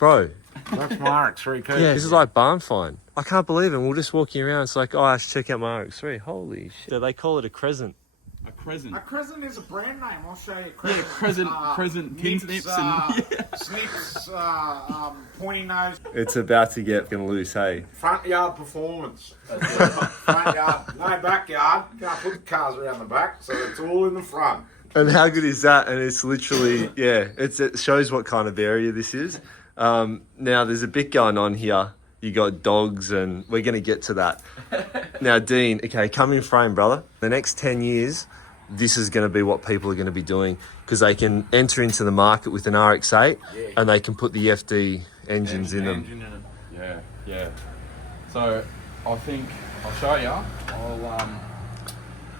Bro. That's my RX3 coupe. Yeah, this is like barn find. I can't believe it. We're just walking around. It's like, oh, I should check out my RX3. Holy shit. So they call it a Crescent. A Crescent. A Crescent is a brand name. I'll show you. Crescent, pin snips and... Snips, pointy nose. It's about to get loose, hey? Front yard performance. Front yard. No backyard. Can't put the cars around the back, so it's all in the front. And how good is that? And it's literally, yeah, it shows what kind of area this is. Now, there's a bit going on here. You got dogs, and we're going to get to that. Now, Dean, okay, come in frame, brother. The next 10 years, this is going to be what people are going to be doing, because they can enter into the market with an RX8, and they can put the FD engines in them. Yeah. So, I think I'll show you.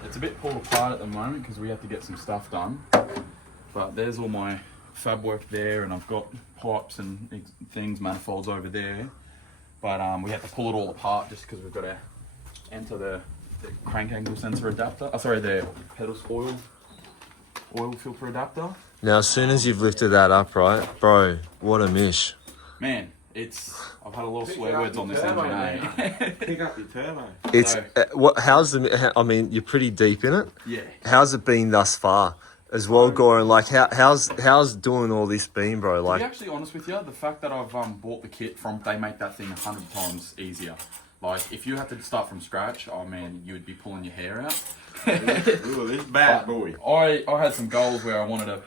It's a bit pulled apart at the moment because we have to get some stuff done. But there's all my fab work there, and I've got pipes and things, manifolds over there. But we have to pull it all apart just because we've got to enter the crank angle sensor adapter. The pedal oil filter adapter. Now, as soon as you've lifted that up, right, bro, what a mish. Man, I've had a lot of swear words on this engine, eh? Pick up your turbo. It's, I mean, you're pretty deep in it. Yeah. How's it been thus far? As well, Goran, like how's doing all this been, bro? Like, to be actually honest with you, the fact that I've bought the kit they make that thing 100 times easier. Like, if you had to start from scratch, oh man, you would be pulling your hair out. Ooh, this bad boy. I had some goals where I wanted to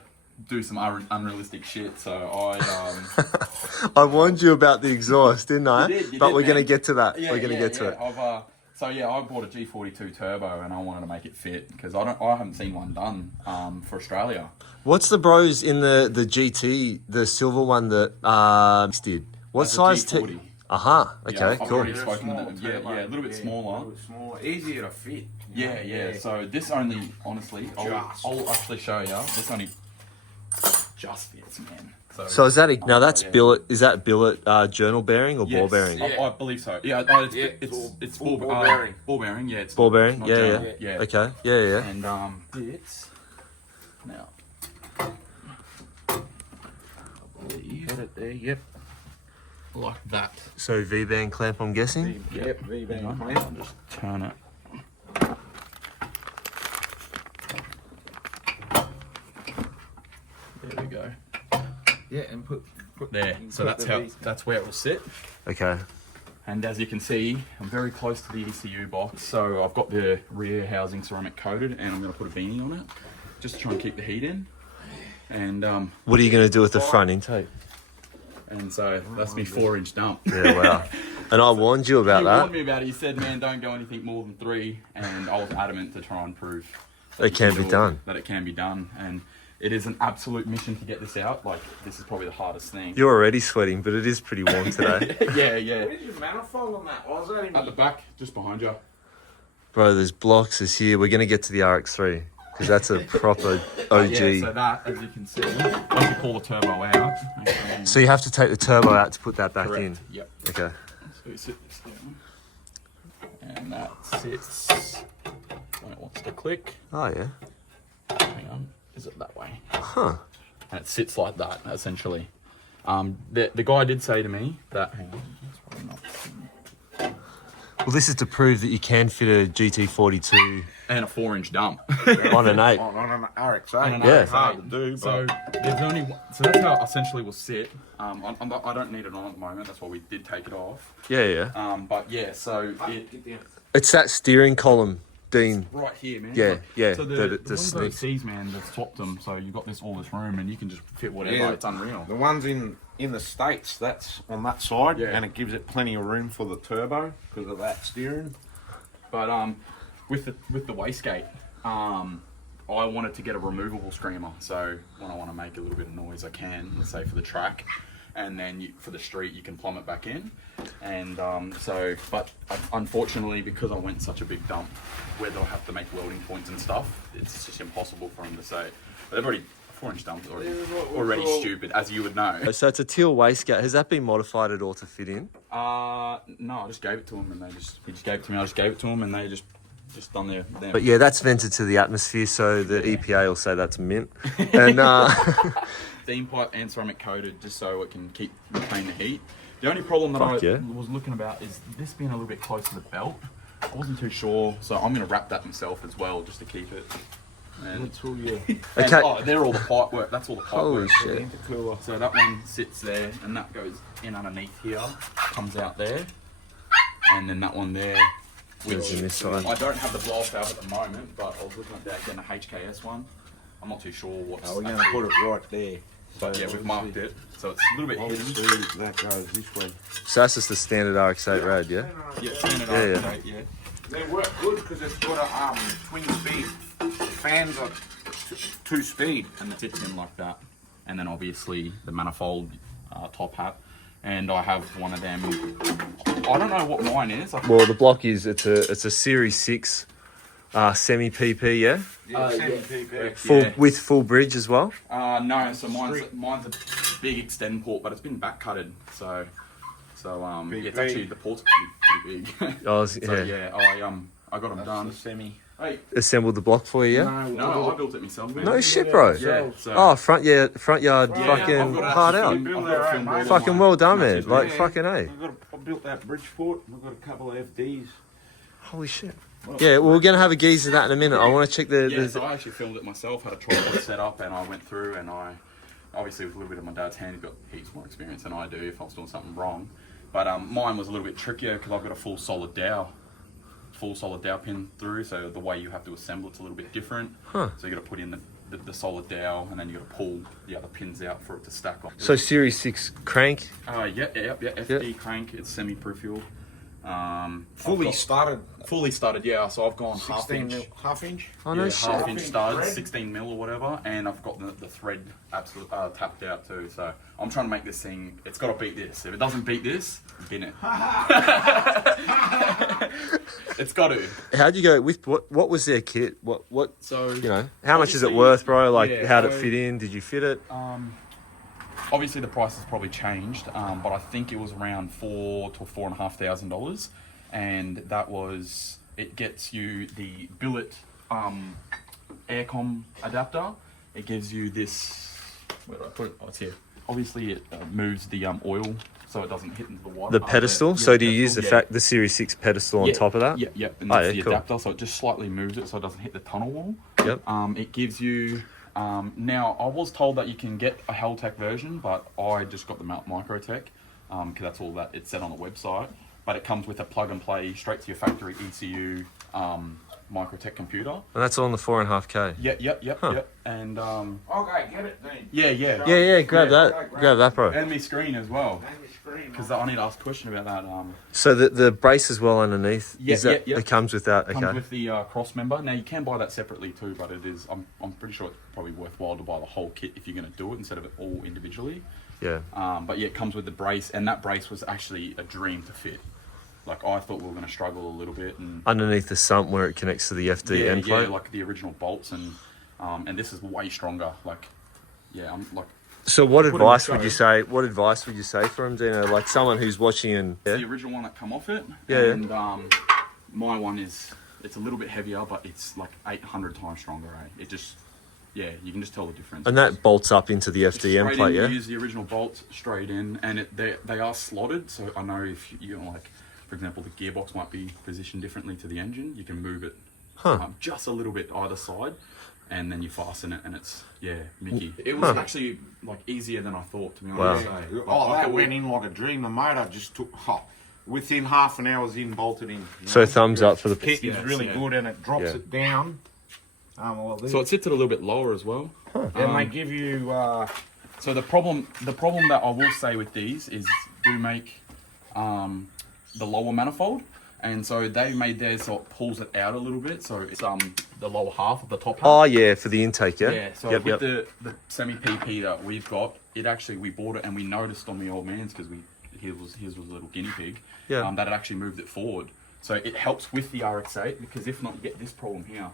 do some unrealistic shit, so I warned you about the exhaust, didn't I? You but did, we're man. going to get to that. Yeah, we're going to get to it. I bought a G42 turbo and I wanted to make it fit because I haven't seen one done for Australia. What's the bros in the GT, the silver one that did? What size? G40. Okay, I've cool. already spoken to them. Yeah, a little bit smaller. A little bit smaller, easier to fit. Yeah. So this only, honestly, I'll actually show you. This only just fits, man. So is that now that's billet? Is that billet journal bearing or ball bearing? I believe so. Yeah, it's ball bearing. Ball bearing. Yeah, it's ball bearing. not Yeah. journal. Okay. Yeah. And it's now. Get it there. Yep. Like that. So V-band clamp, I'm guessing. Yep. V-band clamp. Just turn it. There we go. Yeah, and put there. So that's where it will sit. Okay. And as you can see, I'm very close to the ECU box. So I've got the rear housing ceramic coated, and I'm going to put a beanie on it, just to try and keep the heat in. And what are you going to do with the front intake? And so that's me 4-inch dump. Yeah, wow. And I warned you about You that. warned me about it. You said, man, don't go anything more than 3. And I was adamant to try and prove that It can be done. That it can be done. And it is an absolute mission to get this out. Like, this is probably the hardest thing. You're already sweating, but it is pretty warm today. Yeah. Where's your manifold on that? Was that At the back, just behind you. Bro, there's blocks is here. We're going to get to the RX3 because that's a proper OG. Yeah, so that, as you can see, once you pull the turbo out. So you have to take the turbo out to put that back in? Yep. Okay. So you sit this down. And that sits when it wants to click. Oh, yeah. Hang on. Is it that way? Huh. And it sits like that, essentially. The guy did say to me that... Hang on. That's probably not... Well, this is to prove that you can fit a GT42 And a 4-inch dump. on an 8. on an RX8? On an Yeah. It's hard to do, So there's only so that's how it essentially will sit. I don't need it on at the moment. That's why we did take it off. Yeah. But yeah, so It's that steering column, Dean. right here, man. Yeah. So the the ones sneaks. overseas, man, they've swapped them. So you've got all this room, and you can just fit whatever. Yeah. It's unreal. The ones in the States, that's on that side, Yeah. and it gives it plenty of room for the turbo because of that steering. But with the wastegate, I wanted to get a removable screamer. So when I want to make a little bit of noise, I can. Let's say for the track, and then for the street, you can plumb it back in. And but unfortunately, because I went such a big dump, where they'll have to make welding points and stuff, it's just impossible for them to say. But they've already 4-inch dump is already stupid, as you would know. So it's a teal wastegate. Has that been modified at all to fit in? No, I just gave it to them, and he just gave it to me. I just gave it to them, and they just done their But yeah, that's vented to the atmosphere, so the EPA will say that's mint. And steam pipe and ceramic coated just so it can retain the heat. The only problem that I was looking about is this being a little bit close to the belt. I wasn't too sure, so I'm going to wrap that myself as well just to keep it. And, That's all, yeah. and, they're all the pipe work. That's all the pipe Holy work. shit. So that one sits there, and that goes in underneath here, comes out there, and then that one there. Goes in this side. I don't have the blow valve at the moment, but I was looking at that getting a HKS one. I'm not too sure what's. We're going to put it right there. But yeah, we've marked it, so it's a little bit hidden. Obviously, that goes this way. So that's just the standard RX8 rad, yeah? Yeah, standard Yeah, RX8, yeah. They work good because it's got a twin speed. The fans are two speed. And it fits in like that. And then obviously the manifold top hat. And I have one of them. I don't know what mine is. Well, the block is it's a Series 6 semi PP, yeah? PP. With full bridge as well. No, so mine's a big extend port, but it's been back cutted. So yeah, it's actually the port's pretty big. Oh, So yeah. yeah, I got them done. Semi. Hey, Assembled the block for you, yeah? no, I built it myself. Man. No shit, bro. Yeah. So, Oh, front yard I've fucking got hard actually out. film- I've got a film all Fucking on well done, my man. massive Like, video. fucking A. I built that Bridgeport. We've got a couple of FDs. Holy shit. Yeah, well, we're going to have a geeze of that in a minute. I want to check Yeah, so I actually filmed it myself, had a tripod set up, and I went through and I, obviously with a little bit of my dad's hand, he's got heaps more experience than I do if I was doing something wrong. But mine was a little bit trickier because I've got a full solid dowel pin through, so the way you have to assemble it's a little bit different. Huh. So you got to put in the solid dowel, and then you got to pull the other pins out for it to stack on. So Series 6 crank. Yeah, FD crank, it's semi-peripheral. Fully started. Fully started, yeah. So I've gone 16 mil, half inch. Oh, no yeah, shit. half-inch studs, thread. 16 mil or whatever, and I've got the thread absolutely tapped out too. So I'm trying to make this thing. It's got to beat this. If it doesn't beat this, bin it. It's got to. How'd you go with what was their kit? What So you know? How much is it obviously, worth, bro? Like, yeah, how'd it so- fit in? Did you fit it? Obviously the price has probably changed, but I think it was around $4,000 to $4,500, and that was it. Gets you the billet aircom adapter. It gives you this. Where do I put it? Oh, it's here. Obviously, it moves the oil so it doesn't hit into the water. The pedestal. So do you use the series 6 pedestal on top of that? Yeah. And Oh, that's yeah, the cool. adapter, so it just slightly moves it so it doesn't hit the tunnel wall. Yep. It gives you. Now, I was told that you can get a haltech version, but I just got the Microtech because that's all that it said on the website. But it comes with a plug and play straight to your factory ECU Microtech computer. And that's on the 4.5K. Yep. And Okay, get it then. yeah. Yeah. Grab that, bro. And my screen as well, Name your screen. because I need to ask a question about that. So the brace as well underneath. Yeah, is that, yeah. It comes with that. Comes Okay. with the cross member. Now you can buy that separately too, but it is. I'm pretty sure it's probably worthwhile to buy the whole kit if you're going to do it instead of it all individually. Yeah. But yeah, it comes with the brace, and that brace was actually a dream to fit. Like I thought we were going to struggle a little bit, and Underneath the sump where it connects to the FD end plate. like the original bolts, and this is way stronger. Like, yeah, I'm like. So what Put it in advice the would you show. say? What advice would you say for him, Dino? Like someone who's watching and The original one that come off it. Yeah. And my one it's a little bit heavier, but it's like 800 times stronger. It just, yeah, you can just tell the difference. and that bolts up into the FD Straight end in, plate, you yeah. use the original bolts straight in, and they are slotted. So I know if you know, like, for example, the gearbox might be positioned differently to the engine. You can move it just a little bit either side, and then you fasten it, and it's Mickey. It was actually like easier than I thought, to be honest. Wow. Oh, that went in like a dream. The motor just took within half an hour was in, bolted in. So thumbs up for the Kit is really good, and it drops Yeah. it down. So it sits at a little bit lower as well. And they give you. So the problem that I will say with these is do make the lower manifold, and so they made theirs so it pulls it out a little bit. So it's the lower half of the top half. Oh yeah, for the intake, yeah. Yeah, so with the semi PP that we've got, we bought it and we noticed on the old man's because his was a little guinea pig. Yeah. That it actually moved it forward. So it helps with the RX8 because if not, you get this problem here.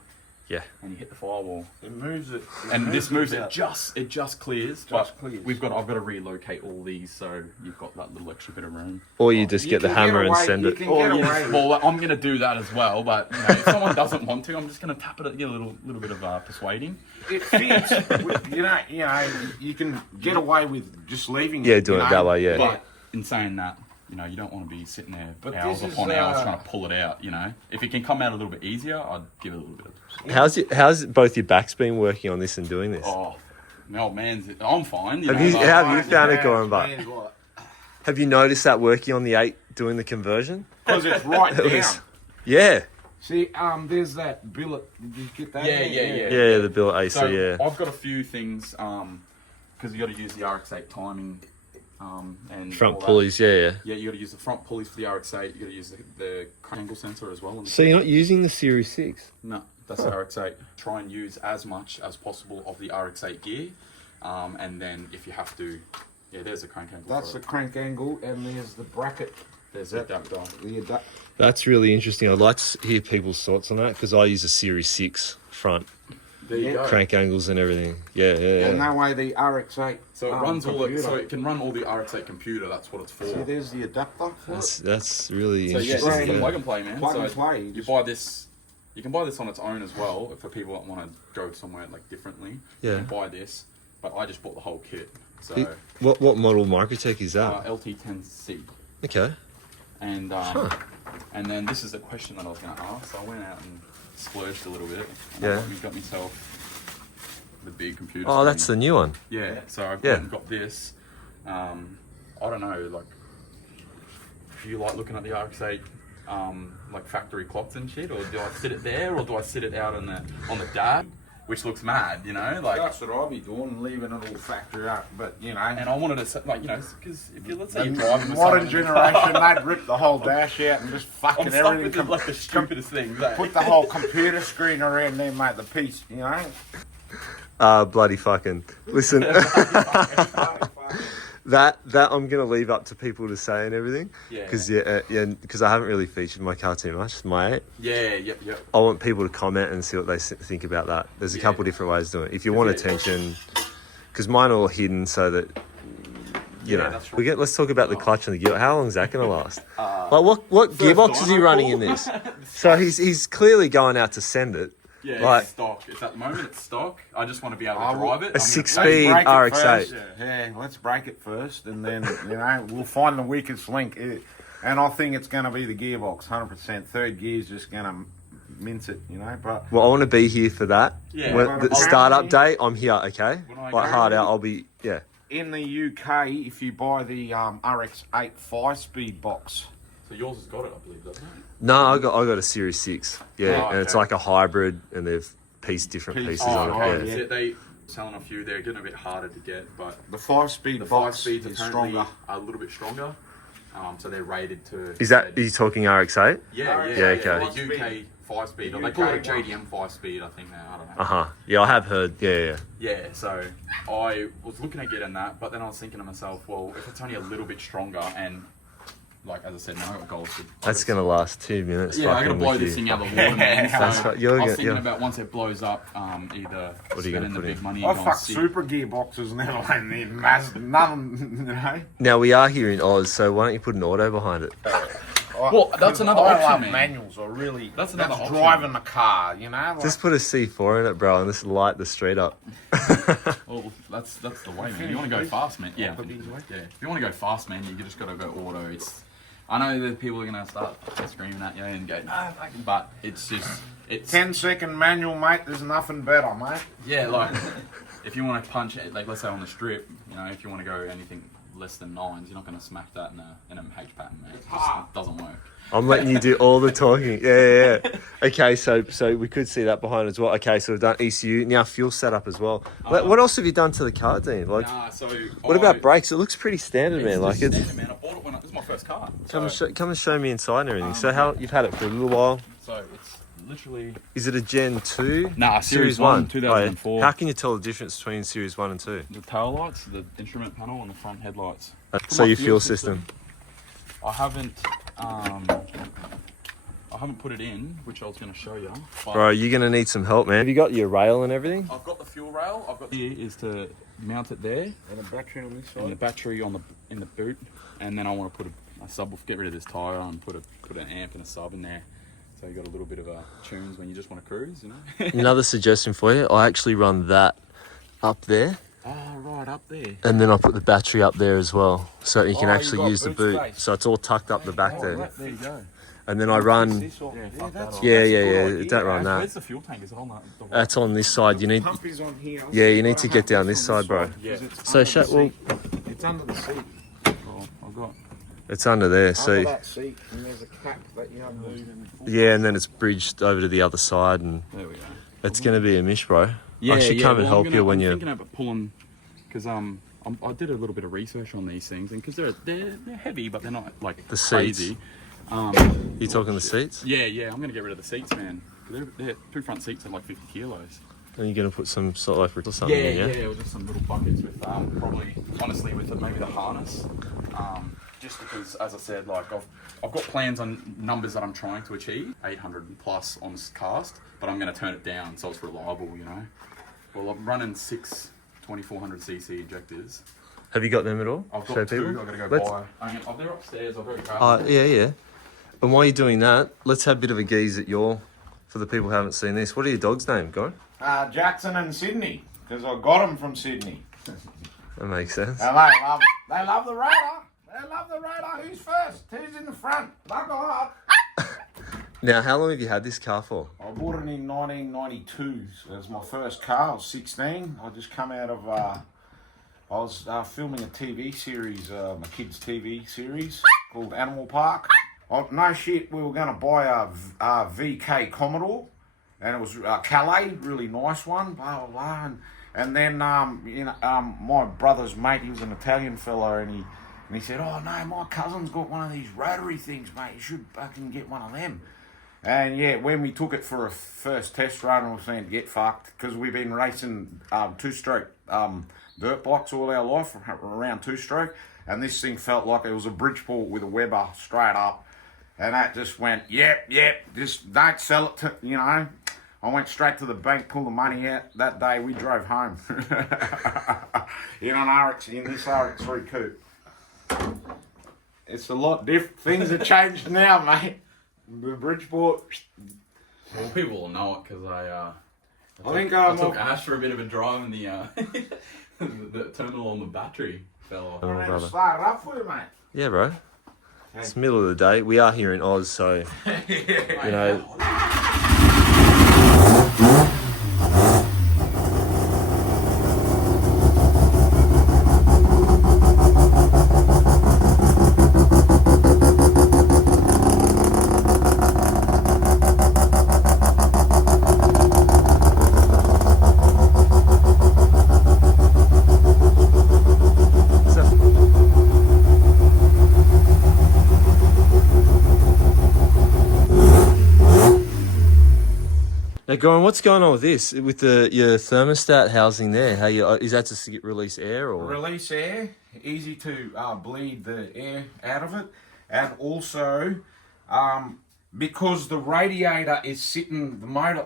Yeah. And you hit the firewall. It moves it. And this moves it out. just clears. Just But clears. I've got to relocate all these, so you've got that little extra bit of room. Or you just get the can hammer and away- send you it. can Oh, get yes. away with Well, I'm going to do that as well, but if someone doesn't want to, I'm just going to tap it, get a little bit of persuading. it fits. You can get away with just leaving Yeah, it. doing it that way, yeah. But in saying that, you don't want to be sitting there But hours this is, upon hours trying to pull it out, If it can come out a little bit easier, I'd give it a little bit of... How's both your backs been working on this and doing this? Oh, my old man's... I'm fine, Have you- like- how have you found it Yeah, going, but means what? have you noticed that working on the 8 doing the conversion? Because it's right It down. was- Yeah. See, there's that billet. Did you get that? Yeah. Yeah, the billet AC, So yeah. I've got a few things, because you got to use the RX8 timing, and Front all that. pulleys, yeah. Yeah, you got to use the front pulleys for the RX8. You got to use the angle sensor as well. So you're not using the Series 6? No, that's the RX8. Try and use as much as possible of the RX8 gear, and then if you have to, there's the crank angle. That's for the it. crank angle, and there's the bracket. There's the adapter. That's really interesting. I'd like to hear people's thoughts on that because I use a Series 6 front, There you go. crank angles and everything. Yeah. And that way the RX8. So it runs all the, computer. so it can run all the RX8 computer. That's what it's for. See, there's the adapter. For it. That's really So yeah, interesting. this is the yeah. plug and play, man. Plug so and play. You buy this. You can buy this on its own as well for people that want to go somewhere like differently. Yeah. You can buy this, but I just bought the whole kit. So What model Microtech is that? LT10C, Okay. and and then this is the question that I was going to ask. So I went out and splurged a little bit. And Yeah. I got myself the big computer. Oh, that's the screen. new one. Yeah. So I've Yeah. went and got this. I don't know, like if you like looking at the RX8 like factory clocks and shit, or do I sit it there, or do I sit it out on the dab, which looks mad, like. That's what I'll be doing, leaving it all factory up. But And I wanted to say, because if you let's say the you're driving with modern someone- generation, they'd rip the whole dash out and just fucking I'm stuck everything. with like the stupidest things. Eh? Put the whole computer screen around there, mate. The piece, Bloody fucking. Listen, that I'm gonna leave up to people to say and everything. Yeah. Because I haven't really featured my car too much. My 8. Yeah. Yep. I want people to comment and see what they think about that. There's a couple different ways to do it. If you want attention, because mine are all hidden so that that's right. let's talk about the clutch and the gear. How long is that going to last? What gearbox is he running in this? So he's clearly going out to send it. Yeah, Like- it's stock. It's at the moment it's stock. I just want to be able to drive it. A I'm gonna- 6-speed Let's break it RX8. first. Yeah, let's break it first, and then we'll find the weakest link. And I think it's going to be the gearbox, 100%. Third gear's just going to mince it, But Well, I want to be here for that. Yeah. When the Apparently- startup day, I'm here. Okay. When I Like go- hard out, I'll be. Yeah. in the UK, if you buy the RX8 5-speed box, So yours has got it, I believe, doesn't it? No, I got a Series 6. Yeah, Oh, and it's okay. like a hybrid, and they've different pieces on it. Yeah. Yeah, they selling a few. They're getting a bit harder to get, but the 5-speed the box 5 speeds is apparently stronger. are a little bit stronger. So they're rated to. Are you talking RX8? Yeah. Yeah, okay. The UK 5-speed. The They call it a UK JDM 5-speed, I think now. I don't know. Yeah, I have heard. Yeah. Yeah, so I was looking at getting that, but then I was thinking to myself, well, if it's only a little bit stronger, and like as I said, now I've got goals to. That's gonna last 2 minutes. Yeah, I gotta fucking blow with this you. thing out of the water, man. So That's right, I was thinking yeah. about once it blows up, either What are you gonna spending the put big in? money I and going fuck sick. super gearboxes now, and they're massive. None, Now we are here in Oz, so why don't you put an auto behind it? Well, that's another I option, love man. manuals are really. That's another option. driving the car, like, Just put a C4 in it, bro, and just light the street up. Well, that's the way, man. You want to go fast, man. Yeah, yeah. If you want to go fast, man, you just got to go auto. I know that people are gonna start screaming at you and go, no, but it's 10-second manual, mate. There's nothing better, mate. yeah, like if you want to punch it, like let's say on the strip, if you want to go anything less than 9s, you're not gonna smack that in a H pattern, man. It just doesn't work. I'm letting you do all the talking. Yeah. Okay, so we could see that behind as well. Okay, so we've done ECU. Now fuel setup as well. What else have you done to the car, Dean? Like, what about brakes? It looks pretty standard, man. Like it's. Standard, man. I bought it when this is my first car. Come and show me inside and everything. So how you've had it for a little while? So it's literally. Is it a Gen 2? Nah, Series 1, 2004. How can you tell the difference between Series 1 and 2? The tail lights, the instrument panel, and the front headlights. So your fuel system. I haven't haven't put it in, which I was going to show you. Bro, you're going to need some help, man. Have you got your rail and everything? I've got the fuel rail. I've got here is to mount it there. And a battery on this side. And the battery in the boot. And then I want to put a sub, get rid of this tyre and put an amp and a sub in there. So you got a little bit of a tunes when you just want to cruise, you know. Another suggestion for you, I actually run that up there. Oh, right, up there. And then I put the battery up there as well. So you can Oh, actually you use the got boot. boot space. So it's all tucked up the back there. Right, there you go. And then I run... This off. Yeah, Yeah, fuck that's that Yeah, that's a yeah, good yeah. idea. Don't run that. Where's the fuel tank? Is it on that? That's on this side. You need... Pump is on here. Yeah, you need Gotta to have get down this this on side, bro. Yeah. It's So, under Shat, the well... seat. It's under the seat. Oh, I've got... It's under there, Under so... that seat, and there's a cap that you undo. And Yeah, and then it's bridged over to the other side, and There we go. it's going to be a mish, bro. I should come and help you when I'm you... thinking about pulling... Because I did a little bit of research on these things, and because they're heavy, but they're not like The seats. crazy. You talking the seats? Yeah, I'm gonna get rid of the seats, man. They're two front seats are like 50 kilos. And you're going to put some salt life or something in, yeah? or just some little buckets with probably honestly with maybe the harness. Just because, as I said, like I've got plans on numbers that I'm trying to achieve, 800 plus on this cast, but I'm gonna turn it down so it's reliable, you know. Well, I'm running 6 2400cc injectors. Have you got them at all? I've Show got two. people? I've got to go Let's- buy. They're upstairs. I've already grabbed them. Yeah. And while you're doing that, let's have a bit of a geeze at for the people who haven't seen this. What are your dog's name, Go? Jackson and Sydney, because I got them from Sydney. That makes sense. And they love the radar. They love the radar. Who's first? Who's in the front? Buckle up. Now, how long have you had this car for? I bought it in 1992. So it was my first car. I was 16. I just come out of... I was filming a TV series, my kids' TV series called Animal Park. Oh, no shit, we were going to buy a VK Commodore, and it was Calais, really nice one, blah, blah, blah. And then, my brother's mate, he was an Italian fella, and he said, oh, no, my cousin's got one of these rotary things, mate, you should fucking get one of them. And yeah, when we took it for a first test run, I was saying, get fucked, because we've been racing two-stroke dirt bikes all our life, around two-stroke, and this thing felt like it was a Bridgeport with a Weber straight up, and that just went, yep, just don't sell it to, you know. I went straight to the bank, pulled the money out. That day we drove home in this RX3 coupe. It's a lot different. Things have changed now, mate. The Bridgeport. Well, people will know it because I took Ash for a bit of a drive in the the terminal on the battery fell off. Oh, brother. Start it up for you, mate. Yeah, bro. It's the middle of the day. We are here in Oz, so, you know... Now, Goran, what's going on with this? With your thermostat housing there? Is that just to get release air or? Release air, easy to bleed the air out of it, and also because the radiator is sitting, the motor.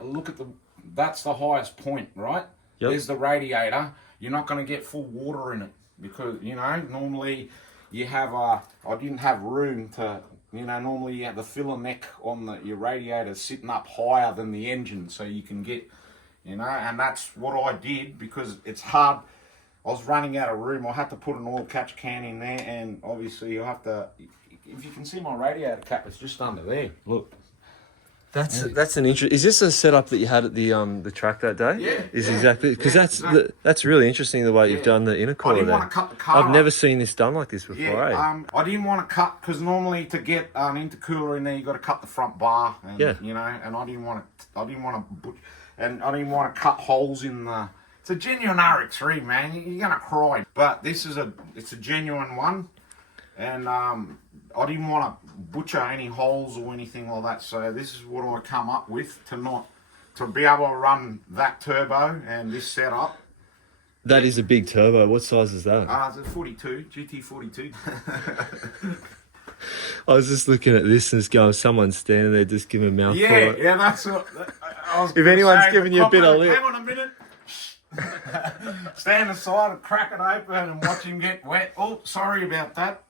That's the highest point, right? Yep. There's the radiator. You're not going to get full water in it because normally you have I didn't have room to. Normally you have the filler neck on your radiator sitting up higher than the engine so you can get, and that's what I did because it's hard. I was running out of room. I had to put an oil catch can in there, and obviously you have to, if you can see my radiator cap, it's just under there. Look. That's an interesting. Is this a setup that you had at the track that day? Yeah. Exactly because that's really interesting the way you've done the intercooler I didn't there. want to cut the car I've up. never seen this done like this before. I didn't want to cut because normally to get an intercooler in there, you got to cut the front bar. And, and I didn't want to cut holes in the. It's a genuine RX3, man. You're gonna cry. But this is it's a genuine one, and I didn't want to butcher any holes or anything like that. So this is what I come up with to be able to run that turbo and this setup. That is a big turbo. What size is that? It's a 42, GT42. I was just looking at this and it's going, someone's standing there, just giving a mouthful. Yeah, that's what. I was If gonna anyone's say, giving the you a bit of copper, lip. hang on a minute. Stand aside and crack it open and watch him get wet. Oh, sorry about that.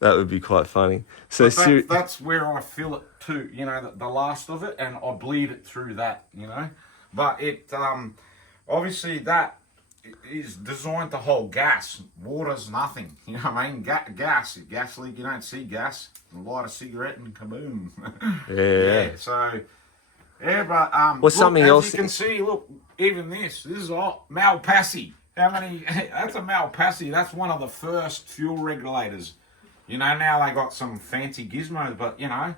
That would be quite funny. So That's where I fill it too, you know, the last of it, and I bleed it through that, you know. But it, obviously that is designed to hold gas. Water's nothing, you know what I mean? Gas leak, you don't see gas. Light a cigarette and kaboom. yeah. So, yeah, but, What's look, something as else? you can see, look, even this is all Malpassi. How many, that's a Malpassi. That's one of the first fuel regulators. You know, now they got some fancy gizmos, but, you know,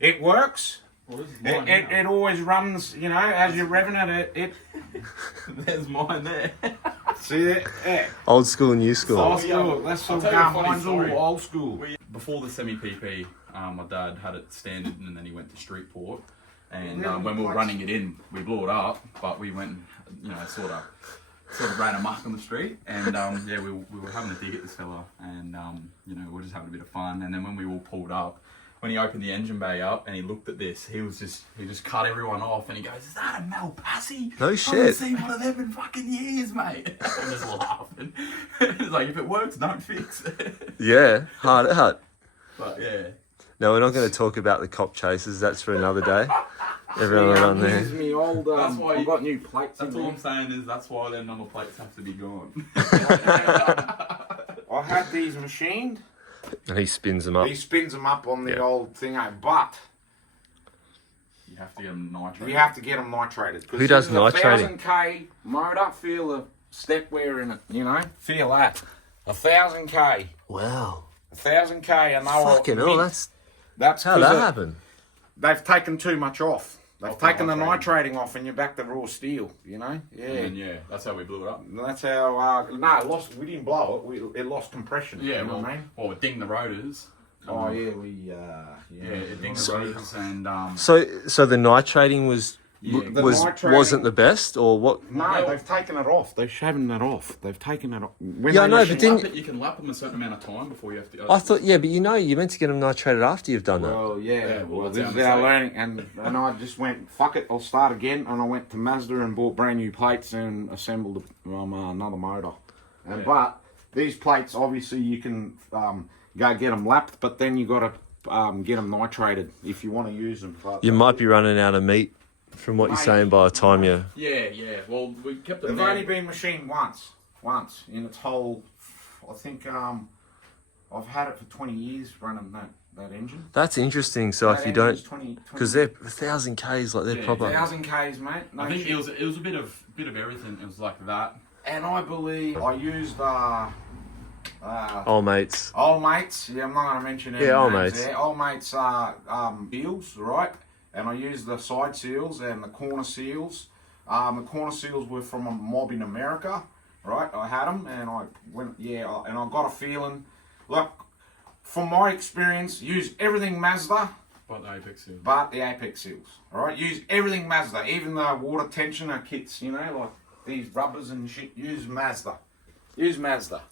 it works. Well, It always runs, you know, as you're revving it. There's mine there. See it? Yeah. Old school, new school. Old school. That's I'll all tell you a funny mine's all story. old school. Before the semi-PP, my dad had it standard and then he went to Streetport. And Yeah, when we were quite- running it in, we blew it up, but we went, you know, sort of ran amok on the street. And yeah, we were having a dig at this fella and, you know, we were just having a bit of fun. And then when we all pulled up, when he opened the engine bay up and he looked at this, he just cut everyone off and he goes, "Is that a Malpassi? No I shit. haven't seen one of them in fucking years, mate." I'm just laughing. It's like, if it works, don't fix it. Yeah, hard out. But yeah. No, we're not going to talk about the cop chases. That's for another day. Everyone around there. Here's me old, That's why I've got new plates That's in all there. I'm saying is that's why their number plates have to be gone. I had these machined. And he spins them up. He spins them up on the Yeah. old thing, but You have to get them nitrate. you have to get them nitrated. Who does nitrating? 1,000K motor, feel the step wear in it, you know? Feel that. 1,000K. Wow. 1,000K and they were Fucking hell, mint. that's how 'cause that it- happened. They've taken too much off. They've Off the taken the nitrating. nitrating off and you're back to raw steel, you know? Yeah. And yeah, that's how we blew it up. And that's how, we didn't blow it, it lost compression. Yeah, you know well, what I mean? well, it dinged the rotors. Oh, yeah, Yeah, it dinged the rotors and So the nitrating was Yeah, the nitrating- wasn't the best, or what? No, they've taken it off. They've shaven it off. They've taken it off. When Yeah, I they know, machine- but didn't- you can lap them a certain amount of time before you have to. I thought, yeah, but you know, you're meant to get them nitrated after you've done that. Well, yeah. well, Well, that's this how is I'm our saying. learning, and I just went, fuck it, I'll start again, and I went to Mazda and bought brand new plates and assembled another motor. And Yeah. but these plates, obviously, you can go get them lapped, but then you got to get them nitrated if you want to use them. But You might be running out of meat from what you're saying by the time you. Yeah. Well, we kept it. they've there. only been machined once in its whole. I think I've had it for 20 years running that engine. That's interesting. So if That you don't, engine's 20 because they're 1,000 Ks, like they're Yeah, proper. 1,000 Ks, mate. No I think shit. it was a bit of everything. It was like that. And I believe I used Oh, mates. old mates. Yeah, I'm not going to mention any Yeah, old names mates. there. Old mates are seals, right? And I used the side seals and the corner seals. The corner seals were from a mob in America, right? I had them, and I went, and I got a feeling. Look, from my experience, use everything Mazda, But the Apex Seal. but the Apex seals. All right, use everything Mazda, even the water tensioner kits. You know, like these rubbers and shit. Use Mazda. Use Mazda.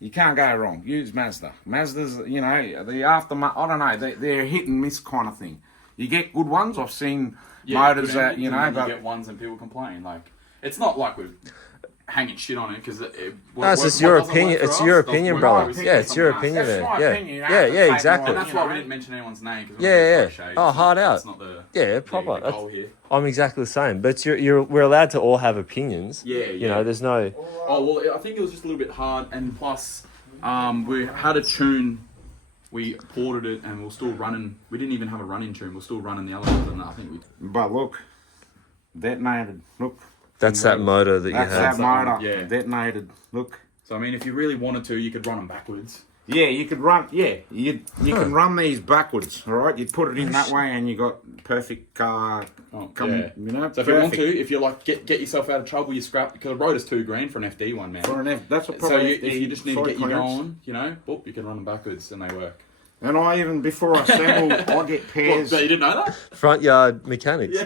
You can't go wrong. Use Mazda. Mazda's, you know, the aftermarket. I don't know. They're hit and miss kind of thing. You get good ones. I've seen motors good that you engines, know, and then but you get ones and people complain. Like, it's not like we're hanging shit on it because No, it's just your opinion. It's your opinion, brother. Yeah, it's your opinion, That's man. my Yeah, opinion. You yeah, have to yeah, take exactly. And mine, that's you why know. we didn't mention anyone's name. Cause Yeah. Oh, hard out. That's not the Yeah, proper. the goal here. I'm exactly the same. But we're allowed to all have opinions. Yeah, You know, there's no. Oh well, I think it was just a little bit hard, and plus, we had a tune. We ported it, and we're still running. We didn't even have a running tune. We're still running the other ones, and I think we. But look, detonated. Look, That's that motor that you that's had. that motor. Yeah. Detonated. Look. So I mean, if you really wanted to, you could run them backwards. Yeah, you could run. Yeah, you can run these backwards. All right, you put it in that way, and you got perfect. Yeah. You know, So if you want perfect. to, if you like, get yourself out of trouble, you scrap because the rotor's $2,000 for an FD one, man. For an F, that's a So proper if you just need to get you 500s. going, you know, boop, you can run them backwards and they work. And I even before I assemble, I get What, pairs. so you didn't know that? Front yard mechanics.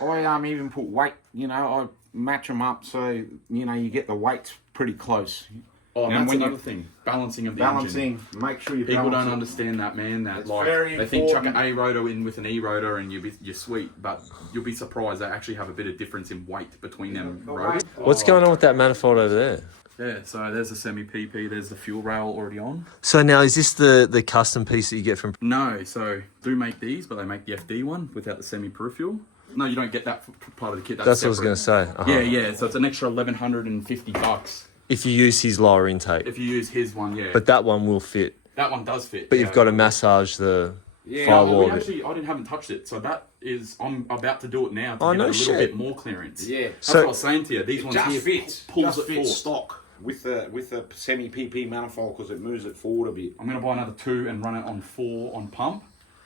I even put weight. You know, I match them up so you know you get the weights pretty close. Oh, and And that's when another you- thing. Balancing of the engine. Balancing, make sure you People balance don't it. understand that, man. That It's like very they think chuck an important. A rotor in with an E rotor and you're sweet, but you'll be surprised they actually have a bit of difference in weight between them The rotors. What's going on with that manifold over there? Yeah, so there's the semi PP. There's the fuel rail already on. So now, is this the custom piece that you get from... No, so do make these, but they make the FD one without the semi peripheral. No, you don't get that part of the kit. That's what I was going to say. Uh-huh. Yeah, yeah. So it's an extra $1,150 If you use his lower intake. if you use his one. Yeah, But that one will fit. that one does fit. But yeah. you've got to massage the Yeah, firewall. we of it. actually, I haven't touched it, so that is, I'm about to do it now to Oh, get no a little shit. bit more clearance. Yeah. That's So- what I was saying to you. These ones Just here fits. pulls Just it fits forward. stock with the semi PP manifold because it moves it forward a bit. I'm gonna buy another 2 and run it on 4 on pump,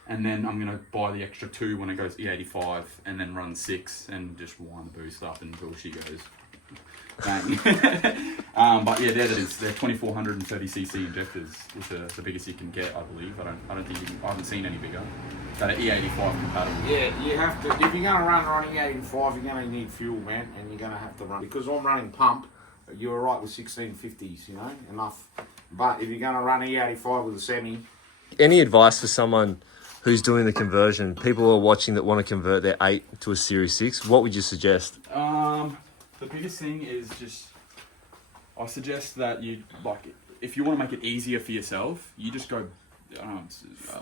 and then I'm gonna buy the extra 2 when it goes E85, and then run 6 and just wind the boost up until she goes bang. But yeah, they're 2430cc injectors, which are the biggest you can get, I believe. I don't think you can, I haven't seen any bigger. That are E85 compatible. Yeah, you have to. If you're going to run running 85, you're going to need fuel, man, and you're going to have to run because I'm running pump. You're right with 1650s, you know, enough. But if you're going to run E85 with a semi, Any advice for someone who's doing the conversion? People are watching that want to convert their 8 to a Series 6. What would you suggest? The biggest thing is just, I suggest that you, like, if you want to make it easier for yourself, you just go, Yeah,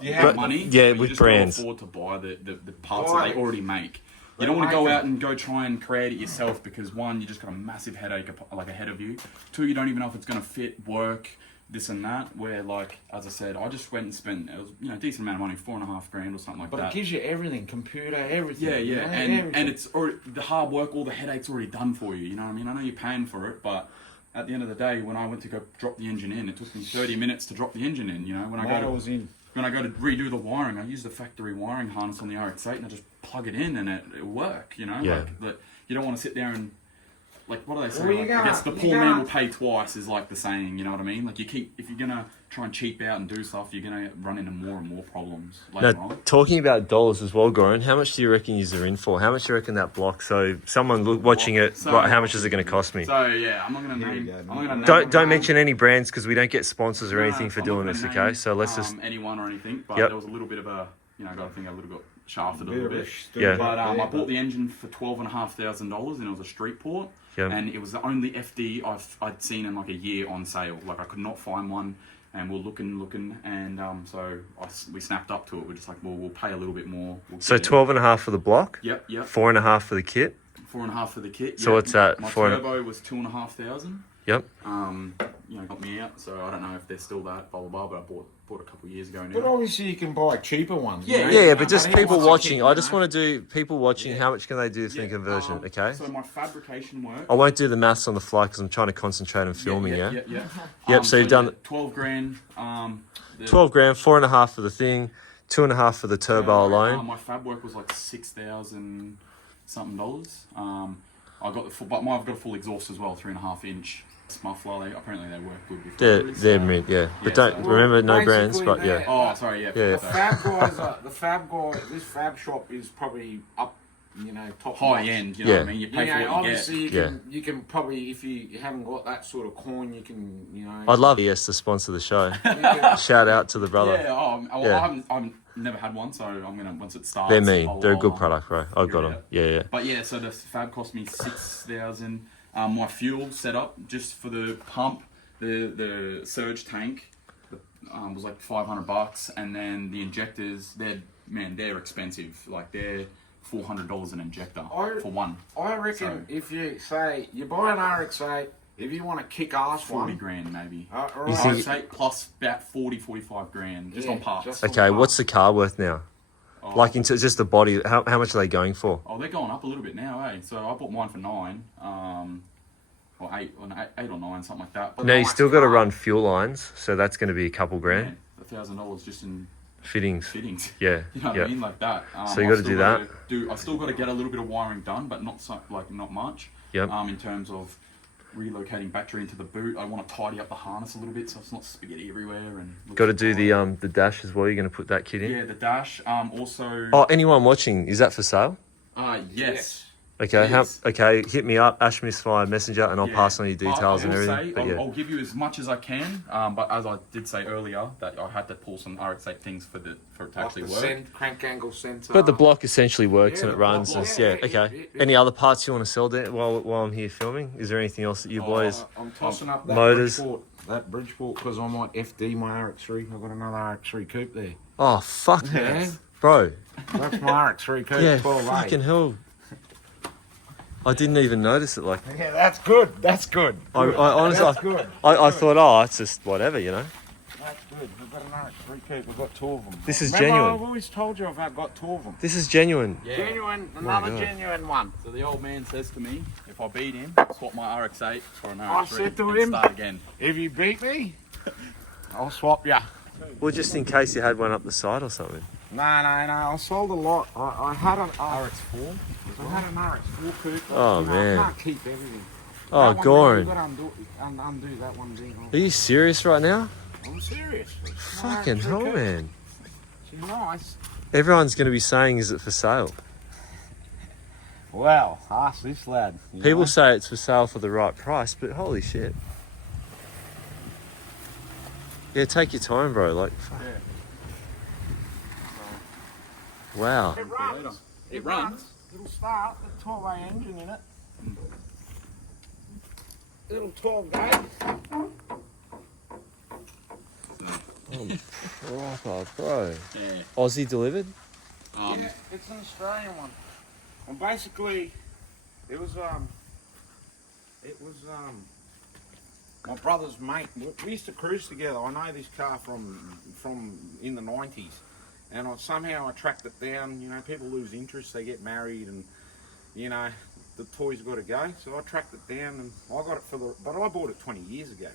get but- money. yeah, but you with just brands. can't afford to buy the parts Buy that they it. already make. They You don't want to go make out them. and go try and create it yourself because one, you just got a massive headache like ahead of you. 2, you don't even know if it's going to fit, work, this and that. Where like, as I said, I just went and spent it was a decent amount of money, $4,500 or something like but that. it gives you everything, computer, everything. Yeah, you yeah, know, and everything. it's already, the hard work, all the headaches already done for you. You know what I mean? I know you're paying for it, but at the end of the day, when I went to go drop the engine in, it took me 30 minutes to drop the engine in. You know, when I Motor's in. go to redo the wiring, I use the factory wiring harness on the RX3 and I just plug it in and it'll work. You know, Yeah. like you don't want to sit there and like what do they say? Well, you Like, gotta- I guess the you poor man gotta- will pay twice is like the saying. You know what I mean? Like if you're gonna try and cheap out and do stuff, you're gonna run into more and more problems later Now, on. talking about dollars as well, Goran, how much do you reckon you're in for? How much do you reckon that block? So someone watching it, So- right, how much is it going to cost me? So yeah, I'm not gonna Here we name. go, I'm man. not gonna Don't name- mention any brands because we don't get sponsors or No, anything for I'm doing not this, gonna okay? name, So let's just... anyone or anything, but Yep. there was a little bit of a, I got a little bit shafted a Bit little of a bit. stoop Yeah. But there, I bought the engine for $12,500 and it was a street port, Yep. and it was the only FD I'd seen in like a year on sale. Like I could not find one, and we're looking, and so we snapped up to it. We're just like, well, we'll pay a little bit more. We'll So get it. 12.5 for the block, Yep. 4.5 for the kit. 4.5 for the kit. So yep. what's that? My 4 turbo was 2,500. Yep. Got me out. So I don't know if they're still that, blah blah blah. But I bought a couple of years ago now. But obviously you can buy cheaper ones. Yeah, you know? Yeah, but just But people everyone's a watching. kid, I you just know? want to do people watching. Yeah. How much can they do for the Yeah, conversion? Okay. So my fabrication work. I won't do the maths on the fly because I'm trying to concentrate on filming. Yeah. Yeah. Yep, so you've done- 12 grand. 12 grand, 4.5 for the thing, 2.5 for the turbo alone. My fab work was like $6,000 something dollars. I got the full, but I've got a full exhaust as well, 3.5 inch muffler. Apparently they work good before. They're mint, yeah. But Yeah, don't so- remember no Well, brands, but basically yeah. Oh, sorry, yeah. Yeah. The fab guys this fab shop is probably up, you know, top High notch. end, you know what I Yeah. mean? You You pay know, for what you obviously get. you can probably, if you haven't got that sort of coin, you can, you know. I'd love ES to sponsor the show. you can- Shout out to the brother. Yeah, Yeah. I've never had one, so I'm gonna once it starts. They're mean. I'll, They're a good product, bro. I've got yeah. them. Yeah. But yeah, so the fab cost me $6,000. My fuel setup just for the pump, the surge tank, was like $500, and then the injectors, they're expensive. Like they're $400 an injector for one. I reckon if you say you buy an RX8, if you want to kick ass 40 one, grand maybe. right. think- I'd say plus about 45 grand just Yeah, on parts. just- Okay, what's the car worth now? Oh, Like into just the body, how much are they going for? Oh, they're going up a little bit now, eh? So I bought mine for 9, or 8 or 9, something like that. But Now you nice still got to car. run fuel lines, so that's going to be a couple grand. $1,000 just in Fittings. fittings. Yeah. You know what Yeah. I mean, like that. So you I've gotta still do gotta that? I still got to get a little bit of wiring done, but not not much. Yep. In terms of relocating battery into the boot, I want to tidy up the harness a little bit so it's not spaghetti everywhere and. Got to do the dash as well. You're going to put that kit in. Yeah, the dash. Also. Oh, anyone watching? Is that for sale? Yes. Okay, He is. okay, hit me up, Ash Missfire Messenger, and I'll pass on your details and everything. I'll give you as much as I can, but as I did say earlier, that I had to pull some RX8 things for it to actually work. Crank angle sensor. But the block essentially works and it the runs. block, Okay. Any other parts you want to sell there while I'm here filming? Is there anything else that you boys? I'm tossing up that motors. Bridgeport, because I might FD my RX3. I've got another RX3 coupe there. Oh fuck, Yeah. bro. That's my RX3 coupe. Yeah, 12A. fucking hell. I didn't even notice it. Like, Yeah, that's good. That's good. I honestly, That's good. I thought, oh, it's just whatever, you know. That's good. We've got an RX3 coupe. We've got 2 of them. This is Remember, genuine. I've always told you I've got 2 of them. This is genuine. Yeah. Genuine, my another God. genuine one. So the old man says to me, if I beat him, swap my RX8 for an RX3 I said to and him- start again. If you beat me, I'll swap ya. Well, just in case you had one up the side or something. No. I sold a lot. I had an RX4? I had an RX4 coupe. But, Oh, you know, man. I can't keep everything. Oh, That one, Goran. You've got to undo that one thing. Are you serious right now? I'm serious. Fucking RX3 hell, coupe. man. She's nice. Everyone's going to be saying, is it for sale? Well, ask this lad. you People know. say it's for sale for the right price, but holy shit. Yeah, take your time, bro. Like, fuck. Wow. It runs. It runs? It'll start. The 12A engine in it. Little 12 gauge. Proper, bro. Yeah. Aussie delivered? Um, Yeah, it's an Australian one. And basically, it was my brother's mate. We used to cruise together. I know this car from in the 90s, and somehow I tracked it down. You know, people lose interest, they get married, and you know, the toy's got to go. So I tracked it down, and I got it but I bought it 20 years ago, man.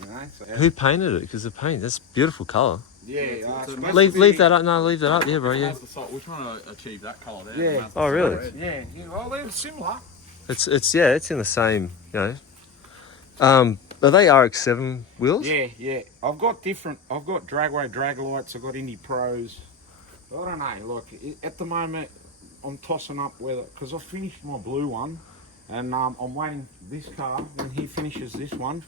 You know, so Who painted it? Because the paint, that's beautiful colour. yeah, it's a- Leave that up. No, leave that up. Yeah, bro. Yeah. how's the salt? We're trying to achieve that colour there. Yeah. How's the Oh, really? red? Yeah, well, they're similar. It's in the same, you know. Are they RX7 wheels? Yeah. I've got dragway drag lights. I've got Indy Pros. I don't know. Like at the moment, I'm tossing up whether because I finished my blue one, and I'm waiting this car. When he finishes this one's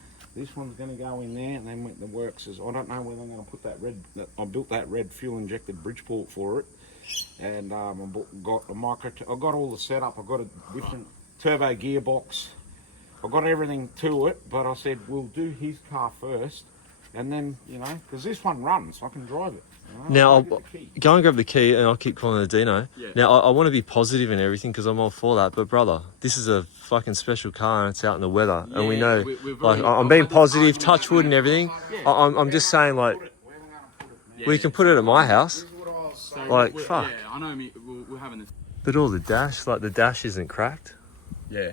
going to go in there, and then when the works is I don't know whether I'm going to put that red. I built that red fuel injected Bridgeport for it, and I've got a micro. I've got all the setup. I've got a different turbo gearbox. I got everything to it, but I said we'll do his car first, and then you know, because this one runs, I can drive it. You know? Now, I'll get the key. go and grab the key, and I'll keep calling it Dino. Yeah. Now, I want to be positive and everything because I'm all for that. But brother, this is a fucking special car, and it's out in the weather, and we Yeah, know. we've Like, already- I'm I've being had this positive, argument touch wood and everything. Yeah. I'm just saying, like, Where we gonna put it? Yeah, we can put it at my house, This is what I was saying. like, we're- fuck. Yeah, I know. We're having this. But all the dash isn't cracked. Yeah.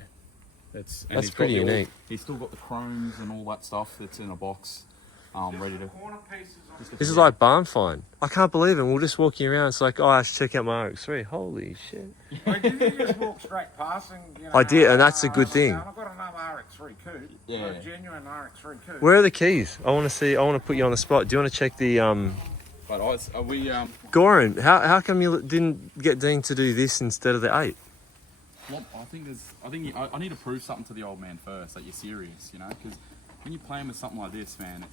That's That's pretty unique. He's still got the chromes and all that stuff that's in a box, ready to. Corner pieces on This is like barn find. I can't believe it. We're just walking around. It's like, oh, I should check out my RX3. Holy shit. Wait, did you just walk straight past and, you know, I did, and that's a good thing. I've got another RX3 coupe. Yeah. I've got a genuine RX3 coupe. Where are the keys? I want to see. I want to put you on the spot. Do you want to check the But are we? Goran? How come you didn't get Dean to do this instead of the 8? Well, I need to prove something to the old man first that you're serious, you know, because when you're playing with something like this, man,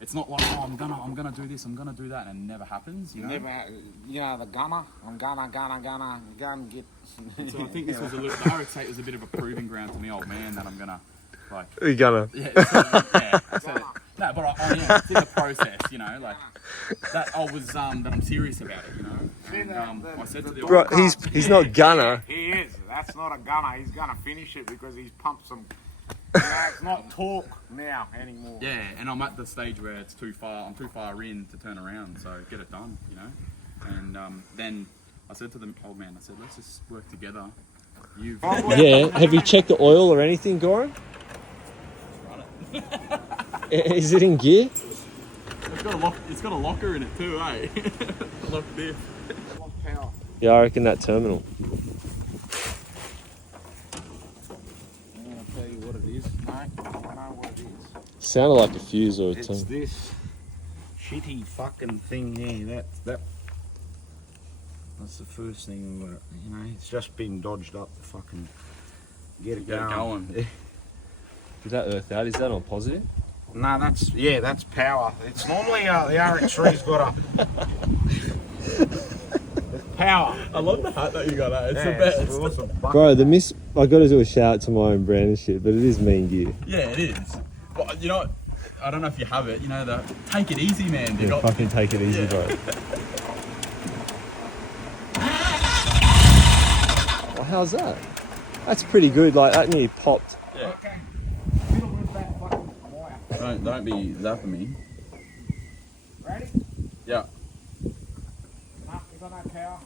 it's not like, oh, I'm gonna do this, I'm gonna do that, and it never happens, you know. Never, you know, the gunner. I'm gonna go and get. So I think this was the RX8 was a bit of a proving ground to me, old man, that I'm gonna like. Are you gonna? Yeah, I said it. No, but I am. It's in the process, you know, like that. That I'm serious about it, you know. And I said to the old Bro, he's not gonna. He is. That's not a gunner. He's gonna finish it because he's pumped some. You know, it's not torque now anymore. yeah, and I'm at the stage where it's too far. I'm too far in to turn around, so get it done, you know. And then I said to the old man, I said, let's just work together. You've Yeah. Have you checked the oil or anything, Goran? Is it in gear? It's got a locker in it too, eh? Lock this. Power. Yeah, I reckon that terminal. I'm gonna tell you what it is, mate. I don't know what it is. Sounded like a fuse or a It's thing. this shitty fucking thing here. That That's the first thing. You know, it's just been dodged up to fucking get it Get it going. going. Did that earth out? Is that on positive? No, that's power. It's normally the RX3's got it's power. I love the hat that you got. It's Yeah, the best. it's awesome. Bro, I got to do a shout out to my own brand and shit, but it is mean gear. Yeah, it is. But you know, I don't know if you have it. You know, the take it easy, man. They Yeah, got fucking take it easy, bro. Well, how's that? That's pretty good. Like that nearly popped. Yeah. Okay. Fiddle with that fucking wire. Don't be zapping me. Ready? Yeah. No, you got no power.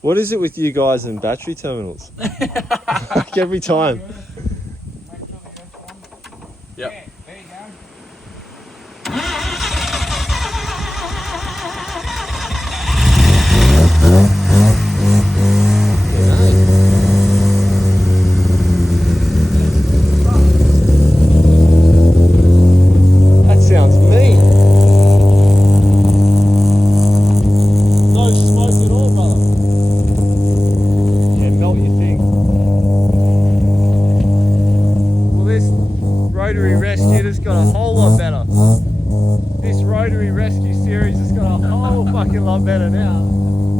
What is it with you guys and battery terminals? Like every time. Make sure that's on. Yep. Yeah, there you go. That sounds mean. No smoke at all, brother. Yeah, melt your thing. Well, this Rotary Rescue has got a whole lot better. This Rotary Rescue series has got a whole fucking lot better now.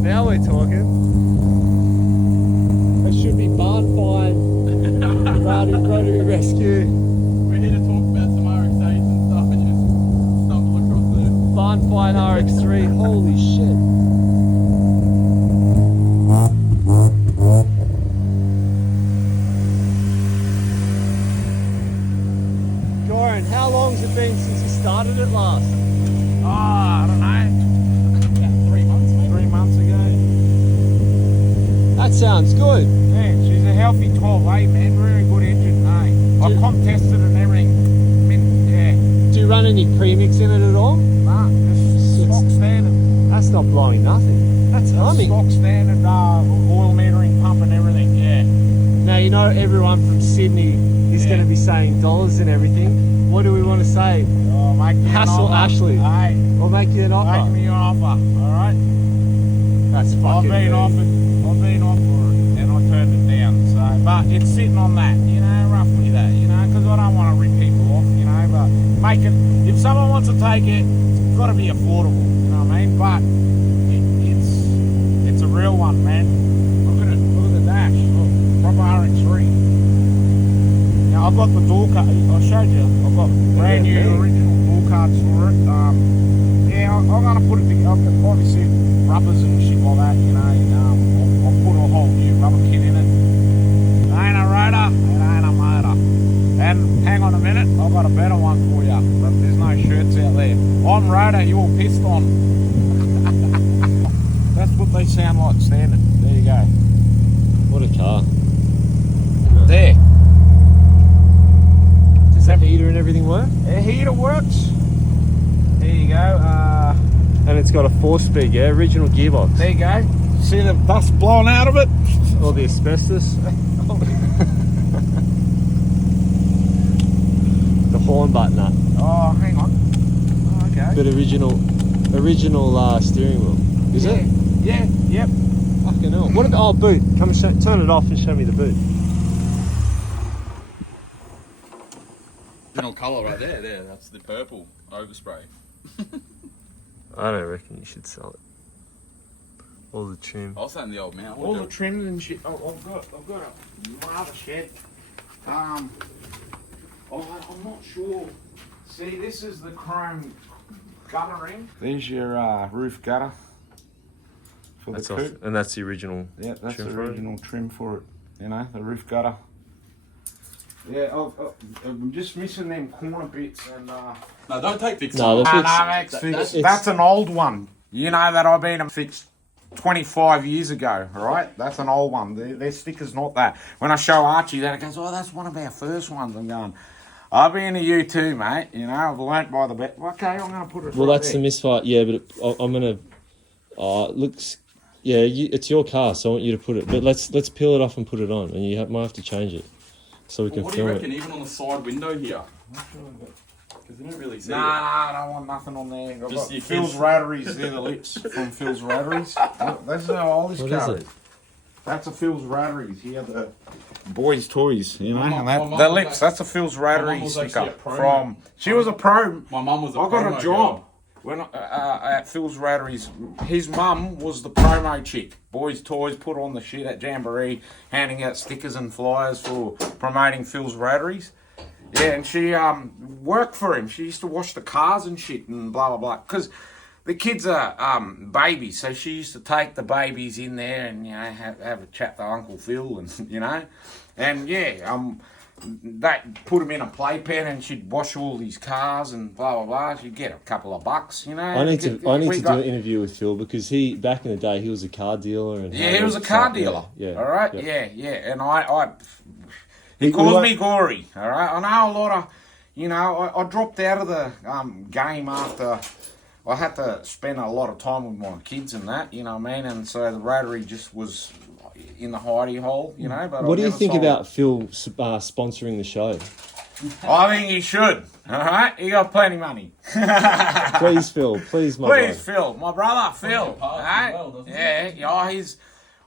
Now we're talking. It should be barn fine. Rotary Rescue. We're here to talk about some RX8s and stuff, and you just stumble across the. Barn fine RX3. Holy shit. Goran, how long's it been since you started it last? Oh, I don't know. About 3 months, maybe. 3 months ago. That sounds good. Yeah, she's a healthy 12.8, man. Very good engine, eh? I comp tested and everything. I mean, yeah. Do you run any premix in it at all? Nah, just stock standard. That's not blowing nothing. That's humming. Stock standard oil metering pump and everything, yeah. Now, you know everyone from Sydney is Yeah. going to be saying dollars and everything. What do we want to say? Oh, make me Hassle an offer. Ashley. Hey, We'll make you an make offer. me an offer, alright? That's I've fucking been mean. offered it and I turned it down. So, but it's sitting on that, you know, roughly that, you know, because I don't want to rip people off, you know. But make it. If someone wants to take it, it's got to be affordable. You know what I mean? But it's a real one, man. Look at it. Look at the dash. Look, proper RX3. Now I've got the door card. I showed you. I've got brand new Yeah, original door cards for it. Yeah, I'm gonna put it together. I've got obviously rubbers and shit like that. You know, I'll put a whole new rubber kit in it. It ain't a rotor. It ain't a motor. And hang on a minute, I've got a better one for you. But there's no shirts out there. I'm rotor. You're piston. That's what they sound like standard. There you go. What a car. There. Does that heater and everything work? The heater works. There you go. And it's got a 4-speed, yeah? Original gearbox. There you go. See the dust blowing out of it? All the asbestos. The horn button up. Oh, hang on. Oh, okay. But original steering wheel. Is it? Yeah, yep. Fucking hell. What about, oh, boot. Come and turn it off and show me the boot. Original colour right there. There, that's the purple overspray. I don't reckon you should sell it. All the trim. I was saying the old man. All the trims and shit. Oh, I've got a mother shed. I'm not sure. See, this is the chrome guttering. There's your roof gutter for That's the off, coupe. and that's the original. Yeah, that's trim the for it. original trim for it. You know, the roof gutter. Yeah, I'm just missing them corner bits and. No, don't take fixed. No, the fix- That's an old one. You know that I've been fixed 25 years ago, right? That's an old one. Their sticker's not that. When I show Archie that, it goes, oh, that's one of our first ones. I'm going, I'll be into you too, mate. You know, I've learnt by the bet. Okay, I'm going to put it Well, right that's there. the Misfire. Yeah, but I'm gonna. It looks. Yeah, it's your car, so I want you to put it. But let's peel it off and put it on, and you might have to change it, so we can What do you film reckon? it. Even on the side window here. Because you don't really see Nah, I don't want nothing on there. I've Just got your Phil's kids. Rotaries. They're the lips from Phil's Rotaries. Look, this is how old this What car is it? That's a Phil's Rotaries. Here the boys' toys, you know. My And mum that, was the lips. That's a Phil's mum Rotary was actually sticker a promo. from. She was a pro. My mum was a I got promo a job when at Phil's Rotaries. His mum was the promo chick. Boys' toys, put on the shit at Jamboree, handing out stickers and flyers for promoting Phil's Rotaries. Yeah, and she worked for him. She used to wash the cars and shit and blah blah blah. Because the kids are babies, so she used to take the babies in there and have a chat to Uncle Phil and and that put him in a playpen and she'd wash all these cars and blah blah blah. She'd get a couple of bucks, I need to do an interview with Phil because he back in the day he was a car dealer and Yeah, he was a car dealer. Yeah. All right. Yeah. Yeah. And he calls me gory. All right. I know a lot of, I dropped out of the game after I had to spend a lot of time with my kids and that, you know what I mean? And so the Rotary just was in the hidey hole, But What do you think about Phil sponsoring the show? I think he should. All right. He got plenty of money. Please, Phil. Please, my Please, boy. Phil, my brother, Phil. Right?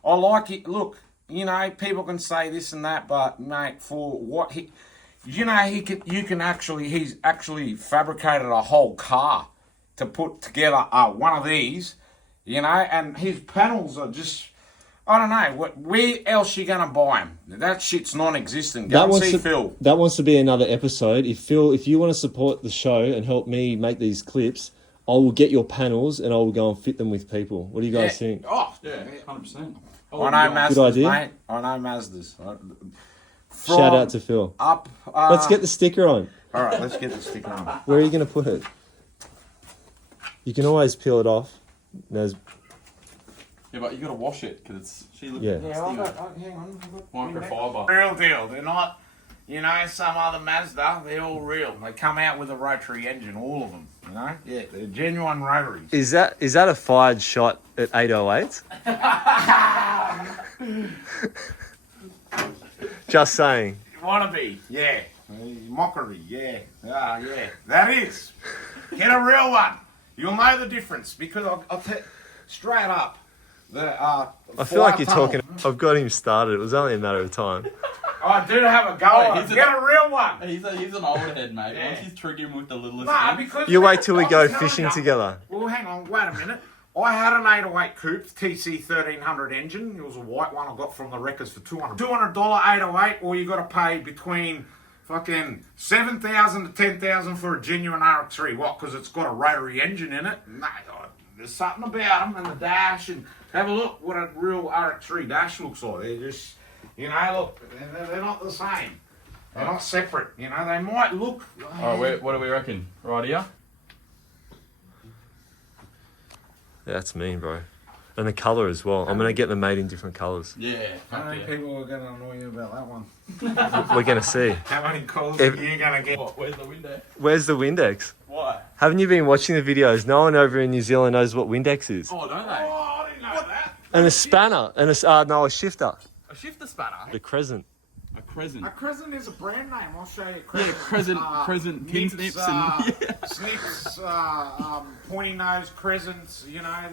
I like it. Look, people can say this and that, but mate, for what he's actually fabricated a whole car to put together one of these, and his panels are just. I don't know. Where else you gonna buy them? That shit's non-existent. Go and see Phil. That wants to be another episode. If you want to support the show and help me make these clips, I will get your panels and I will go and fit them with people. What do you guys think? Oh, Yeah, 100%. I know Mazdas, Good idea. mate. I know Mazdas. Shout out to Phil. Up. Let's get the sticker on. All right, let's get the sticker on. Where are you going to put it? You can always peel it off. There's Yeah, but you got to wash it because she looks Yeah. Hang on. microfiber. Real deal. They're not, some other Mazda. They're all real. They come out with a rotary engine, all of them. Yeah, they're genuine rotaries. Is that a fired shot at 808? Just saying. Wannabe, yeah. Mockery, yeah. Yeah. That is. Get a real one. You'll know the difference because I'll tell straight up. I feel like you're talking. I've got him started. It was only a matter of time. I do have a go. Wait, Get a real one. He's an old head, mate. Yeah. Once he's triggering with the littlest Nah, thing. because You wait till we go I'm telling fishing you. together. Well, hang on. Wait a minute. I had an 808 coupe, TC 1300 engine. It was a white one I got from the wreckers for $200. $200 808, or you got to pay between fucking $7,000 to $10,000 for a genuine RX3. What? Because it's got a rotary engine in it? No, there's something about them and the dash. And have a look what a real RX3 dash looks like. They're just, look, they're not the same. They're not separate. They might look. Alright, what do we reckon? Right here? Yeah, that's mean, bro. And the colour as well. I'm gonna get them made in different colours. Yeah. How many people are going to annoy you about that one? We're gonna see. How many calls If- are you going to get? What? Where's the window? Where's the Windex? Why? Haven't you been watching the videos? No one over in New Zealand knows what Windex is. Oh, don't they? Oh, I didn't know that. And a spanner and a shifter. A shifter spanner? The Crescent. A crescent. A Crescent is a brand name. I'll show you. Yeah, crescent, tin snips and... Snips, pointy nose crescents.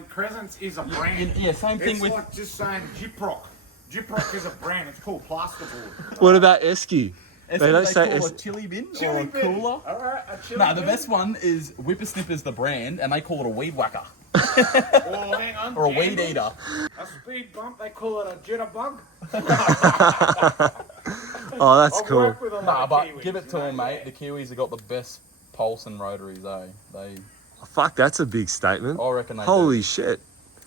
Crescents is a brand. Yeah, same thing It's with... like just saying Gyprock. Gyprock is a brand. It's called plasterboard. What about Esky? They don't say call es- a chili bin or Chili a bin. cooler. All right, a chili No, the bin. best one is Whippersnipper's the brand, and they call it a weed whacker Oh, hang on. or a weed Jamble. eater. A speed bump. They call it a jitterbug. Oh, that's I've cool. worked with a lot Nah, of but Kiwis, give it to them, mate. The Kiwis have got the best pulse and rotaries, eh? Fuck, that's a big statement. I reckon they Holy shit.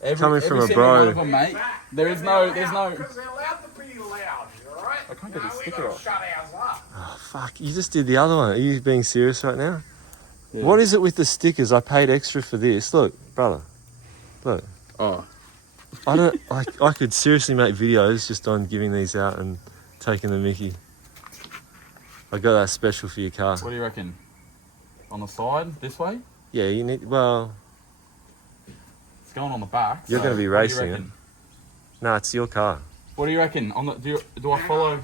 do. coming from a single bro. one of them, mate. There's no... Because they're allowed to be loud, alright? I can't get the We sticker gotta off. shut ours up. Oh, fuck, you just did the other one. Are you being serious right now? Yeah. What is it with the stickers? I paid extra for this. Look, brother. Look. Oh. I could seriously make videos just on giving these out and taking the mickey. I got that special for your car. What do you reckon? On the side, this way? Yeah, you need, well, It's going on the back. You're so gonna be what do you racing it. reckon? no, it's your car. What do you reckon? Do I follow?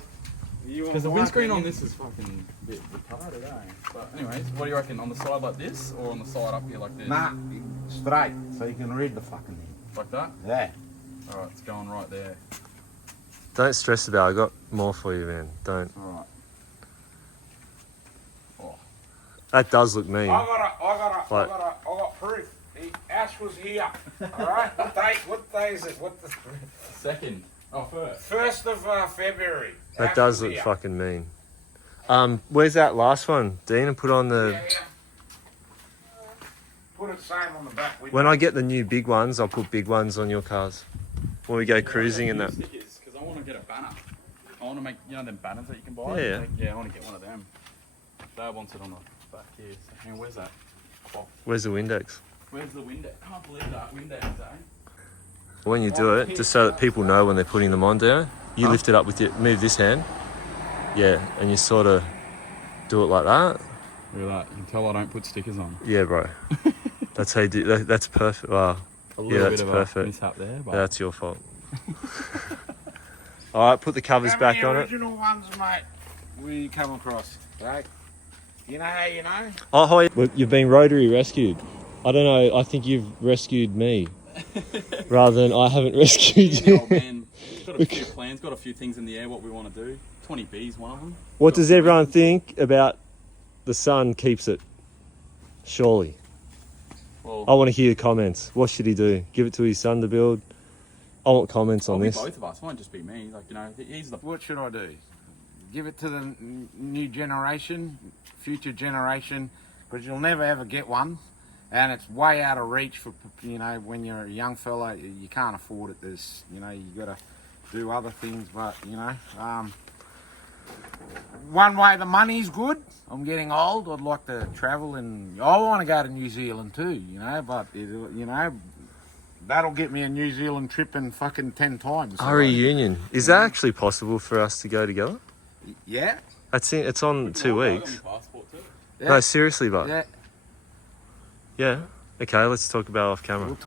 Because the windscreen on this is fucking a bit retarded, eh? But anyways, what do you reckon? On the side like this, or on the side up here like this? Nah, straight, so you can read the fucking thing. Like that? Yeah. Alright, it's going right there. Don't stress about it. I got more for you, man. Don't. Alright. Oh. That does look mean. I got proof. Ash was here. Alright? What day is it? What the... Second. Oh, first. 1st of February. That Ash does was look here. fucking mean. Where's that last one, Dean? And put on the... Yeah. Put it same on the back window. When I get the new big ones, I'll put big ones on your cars. When we go cruising and that. Stickers, because I want to get a banner. I want to make, you know, them banners that you can buy? Yeah. Like, yeah, I want to get one of them. Dad wants it on the back here. So, and where's that? Oh, Where's the Windex? where's the Windex? Can't believe that Windex, eh? When you do it, just so that people know when they're putting them on, Dino, you lift it up with your, move this hand. Yeah, and you sort of do it like that. Look at that. You can tell I don't put stickers on. Yeah, bro. That's how you do that. That's perfect. Wow. A Yeah, little that's bit of perfect. a mishap there, but That's your fault. All right, put the covers back on it. Original ones, mate. We come across, right? You know how you know? Oh, hi. Well, you've been rotary rescued. I don't know. I think you've rescued me rather than I haven't rescued the you. old man got a few plans, got a few things in the air, what we want to do. 20 B's, one of them. What does everyone think about the sun keeps it? Surely. Well, I want to hear your comments. What should he do? Give it to his son to build? I want comments on it'll be this. both of us. It won't just be me. Like, you know, he's the... What should I do? Give it to the new generation, future generation, because you'll never ever get one. And it's way out of reach for, you know, when you're a young fella, you can't afford it. There's, you know, you got to do other things, but, you know, one way the money's good. I'm getting old. I'd like to travel, and I want to go to New Zealand too, you know, but, you know, that'll get me a New Zealand trip in fucking 10 times. A reunion. Is that actually possible for us to go together? Yeah? It's on 2 I got weeks. my passport too. Yeah. No, seriously, but Yeah. yeah. Okay, let's talk about off camera.